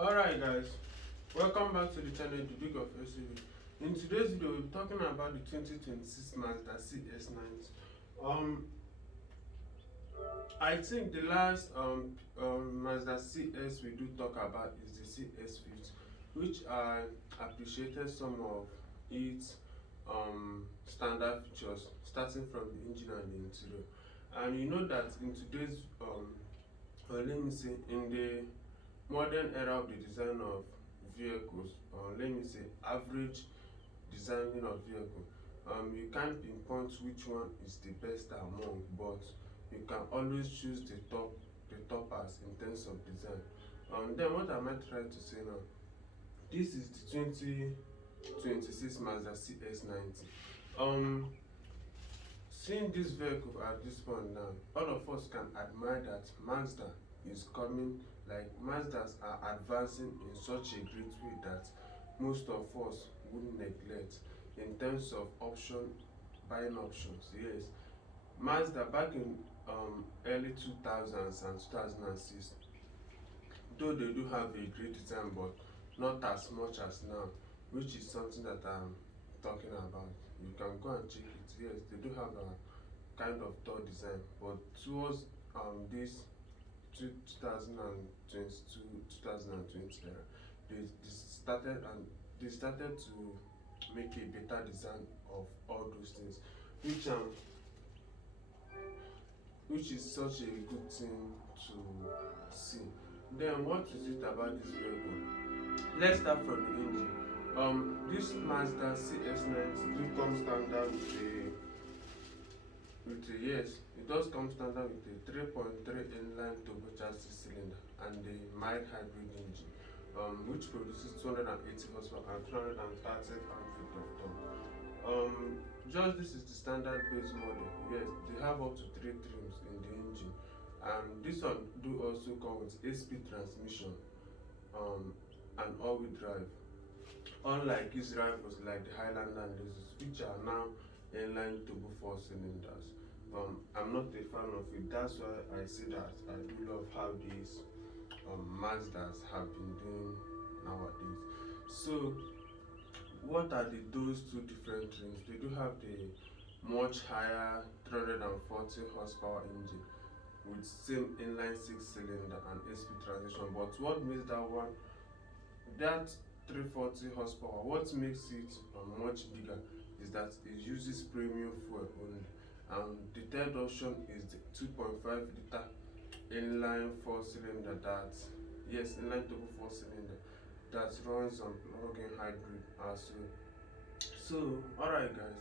Alright guys, welcome back to the channel The Duke of SUV. In today's video we'll be talking about the 2026 Mazda cx-90. I think the last Mazda CS we do talk about is the CS50, which I appreciated some of its standard features, starting from the engine and the interior. And you know that in today's or let me say in the modern era of the design of vehicles, or let me say average designing of vehicle, you can't pinpoint which one is the best among, but you can always choose the toppers in terms of design. Then what am I trying to say now? This is the 2026 Mazda CX-90. Seeing this vehicle at this point now, all of us can admire that Mazda is coming, like Mazdas are advancing in such a great way that most of us wouldn't neglect in terms of buying options. Yes, Mazda back in early 2000s and 2006, though they do have a great design, but not as much as now, which is something that I'm talking about. You can go and check it. Yes, they do have a kind of third design, but towards this 2022 2020 era, they started to make a better design of all those things, which which is such a good thing to see. Then what is it about this vehicle? Let's start from the engine. This Mazda CX-90 do come standard with a yes, it does come standard with a 3.3 inline turbocharged six-cylinder and a mild hybrid engine, which produces 280 horsepower and 230 pound-feet of torque. Just this is the standard base model. Yes, they have up to 3 trims in the engine, and this one do also come with 8-speed transmission and all-wheel drive. Unlike its rivals like the Highlander and Lexus, which are now inline turbo 4 cylinders. I'm not a fan of it. That's why I say that I do love how these Mazdas have been doing nowadays. So, what are those two different trims? They do have the much higher 340 horsepower engine with same inline 6-cylinder and 8-speed transmission. But what makes that 340 horsepower, what makes it much bigger is that it uses premium fuel only. And the third option is the 2.5 liter inline 4-cylinder inline turbo 4-cylinder that runs on plug-in hybrid as well. So, alright guys,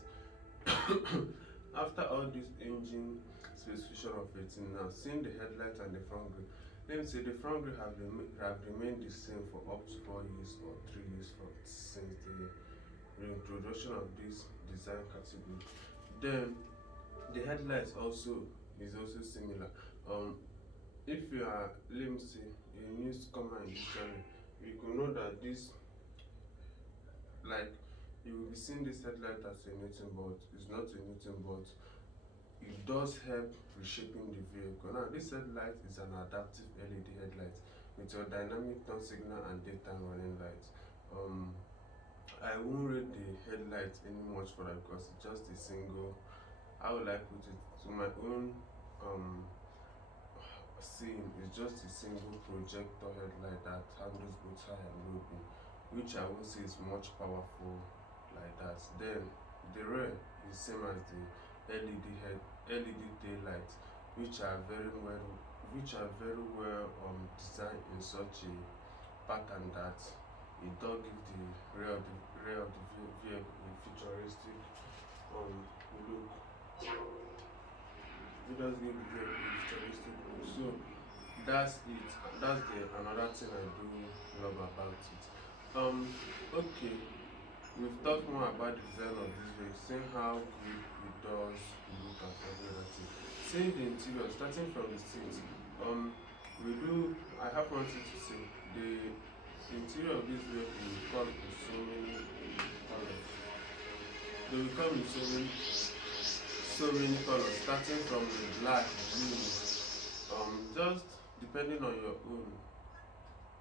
after all this engine specification of it, now seeing the headlight and the front grille, let me say the front grille have remained the same for up to 4 years or 3 years since the reintroduction of this design category. Then the headlights is also similar. If you are, let me say, a newcomer in this channel, you could know that this, like, you will be seeing this headlight as a Newton, but it's not a Newton, but it does help reshaping the vehicle. Now, this headlight is an adaptive LED headlight with your dynamic turn signal and daytime running lights. I won't rate the headlight any much for that because it's just a single. I would like put it to my own seeing. It's just a single projector headlight that handles both high and low beam, which I won't say is much powerful like that. Then the rear is same as the LED tail lights, which are very well designed in such a pattern that it does give the rear of the vehicle a futuristic look. It does give the vehicle a futuristic look. So that's it. That's another thing I do love about it. Okay, we've talked more about the design of this vehicle, seeing how good it does look and every other thing. Seeing the interior, starting from the seats, I have one thing to say. The interior of this vehicle will come in so many colors. They will come in so many colors, starting from the black, blue, just depending on your own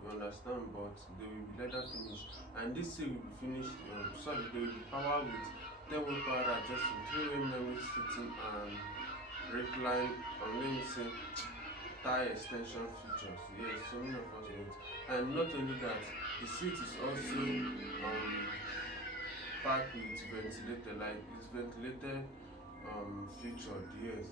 you understand, but they will be leather finish, and this seal will be finished, sorry, they will be powered with 10-way power adjusting, 3-way memory sitting, and recline, let me say, tire extension features. Yes, so many of us want. And not only that, the seat is also packed with ventilator, like it's ventilated featured. Yes.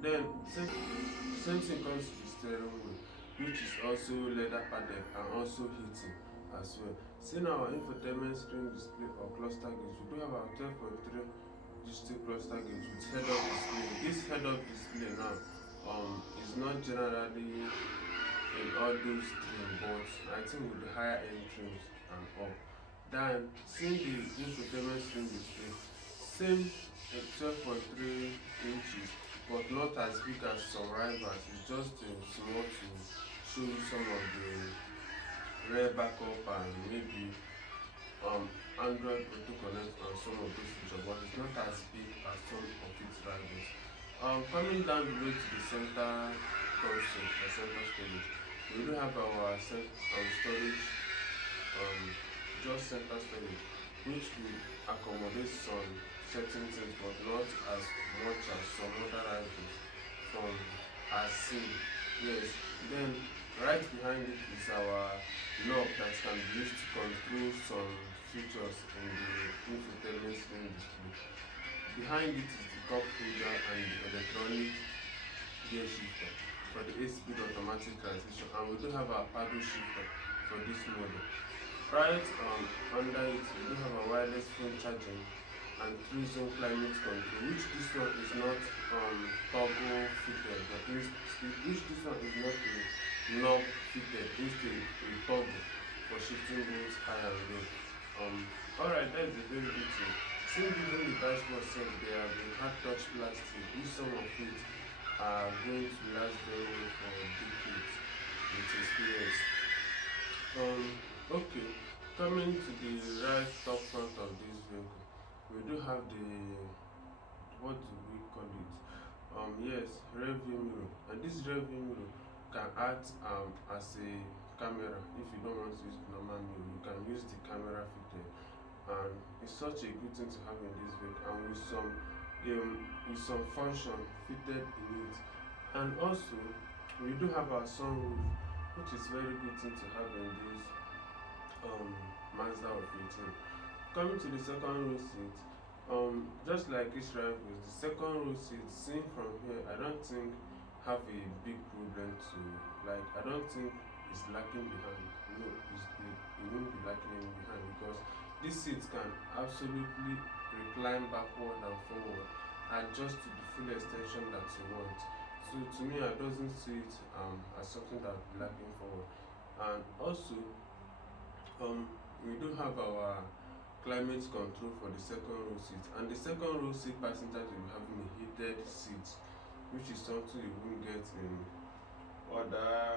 Then same thing comes to the steering wheel, which is also leather padded and also heating as well. Seeing our infotainment screen display or cluster gauge, we do have our 12.3 digital cluster gauge with head-up display. This head-up display now is not generally in all those trims, but I think with the higher end trims and up. Then seeing the infotainment screen display, same 12.3 inches, but not as big as some rivals. It's just small to show you some of the rear backup and maybe Android Auto Connect and some of those features, but it's not as big as some of its rivals. Coming down the road to the center console or center storage, we do have our storage, just center storage, which will accommodate some certain things, but not as much as some other rivals from as seen. Yes. Then right behind it is our knob that can be used to control some features in the infotainment screen display. Behind it is the cup holder and the electronic gear shifter for the 8-speed automatic transmission, and we do have our paddle shifter for this model. Right under it, we do have a wireless phone charging and 3-zone climate control, which this one is not toggle fitted, but which this one is not a knob fitted, instead a toggle for shifting both high and low. Alright, that is a very good thing. Since even the dashboard said they have been hard touch plastic, which some of it are going to last very well for decades with experience. Okay, coming to the right top front of this vehicle, we do have the, what do we call it? Yes, rear view mirror, and this rear view mirror can act as a camera. If you don't want to use the normal mirror, you can use the camera fitted, and it's such a good thing to have in this vehicle, and with some function fitted in it. And also we do have our sunroof, which is very good thing to have in this Mazda of 18. Coming to the second row seat, just like each rivals, the second row seat, seen from here, I don't think have a big problem to, like, I don't think it's lacking behind. No, it won't be lacking behind, because this seat can absolutely recline backward and forward, adjust to the full extension that you want. So to me, I doesn't see it as something that will be lacking forward. And also we do have our climate control for the second row seat, and the second row seat passengers will be having a heated seat, which is something you won't get in other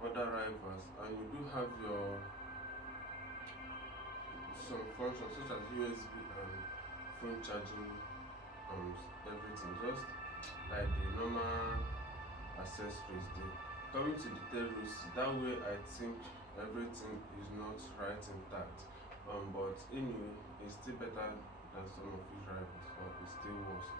rivals. And you do have your some functions such as USB and phone charging, everything, just like the normal accessories there. Coming to the tail row seat, that way I think everything is not right intact, but anyway, it's still better than some of his rivals, or it's still worse.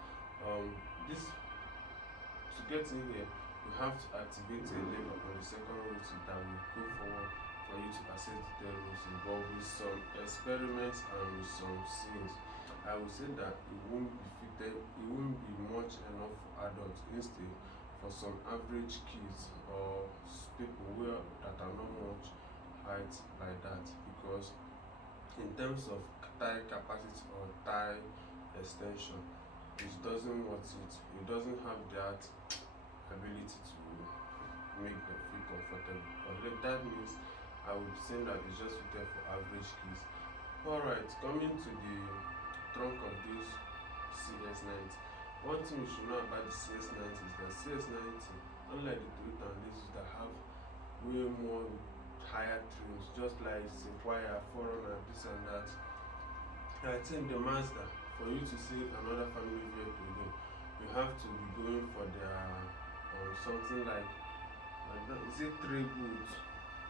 This, to get in here, you have to activate a lever on the second row seat that will go forward for you to access the tail row seat. But with some experiments and with some scenes, I would say that it won't be fitted, it won't be much enough for adults. Instead, for some average kids or people that are not much height like that, because in terms of tire capacity or tire extension, it doesn't want it. It doesn't have that ability to make them feel comfortable. But that means I would say that it's just fitted for average kids. Alright, coming to the trunk of this cx-90. One thing you should know about the cx-90 is that cx-90, unlike the Toyota and Lexus that have way more higher trims, just like Sequoia, Forerunner, this and that, I think the Mazda, for you to see another family vehicle again, you have to be going for their something like is it three boots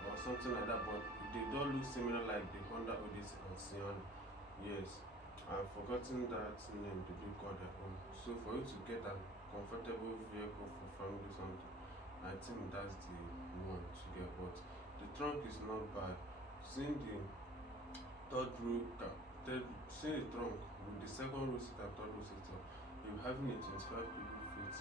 or something like that, but they don't look similar like the Honda Odyssey and Sienna. Yes, I've forgotten that name they do call their own. So for you to get a comfortable vehicle for family something, I think that's the one to get. But the trunk is not bad. Seeing the third row seeing the trunk with the second row seat and third row seat, you're having a 25 cubic feet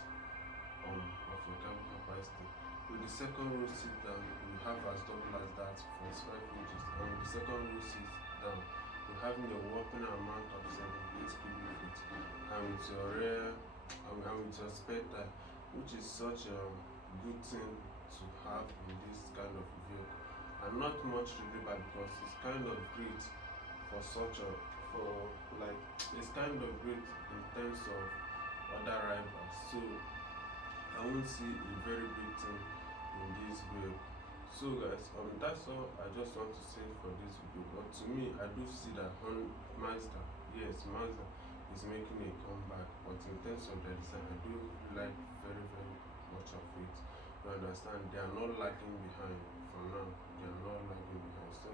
of your cabin capacity. With the second row seat down, you have as double as that 45 inches, and with the second row seat down, you're having a whopping amount of 78 cubic feet, and with your rear and with your spare tire, which is such a good thing to have in this kind of vehicle. And not much really bad, because it's kind of great for such a it's kind of great in terms of other rivals. So I won't see a very big thing in this vehicle. So guys, that's all I just want to say for this video. But to me, I do see that on Mazda, yes, Mazda is making a comeback. But in terms of the design, I do like very much of it. You understand? They are not lagging behind for now. They are not lagging behind. So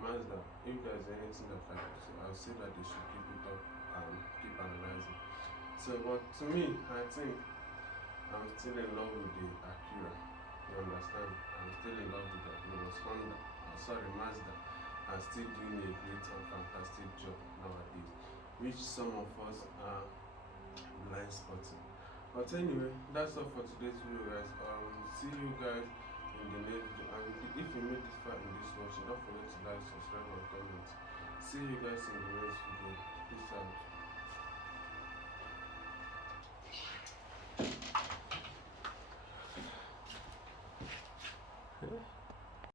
Mazda, if there's anything that I could say, I'll say that they should keep it up and keep analyzing. So, but to me, I think I'm still in love with the Acura. You understand? I'm still in love with that. It was Honda, Mazda, are still doing a great and fantastic job nowadays, which some of us are blind spotting. But anyway, that's all for today's video, guys. See you guys in the next video. And if you made this far in this watching, don't forget to like, subscribe, and comment. See you guys in the next video. Peace out.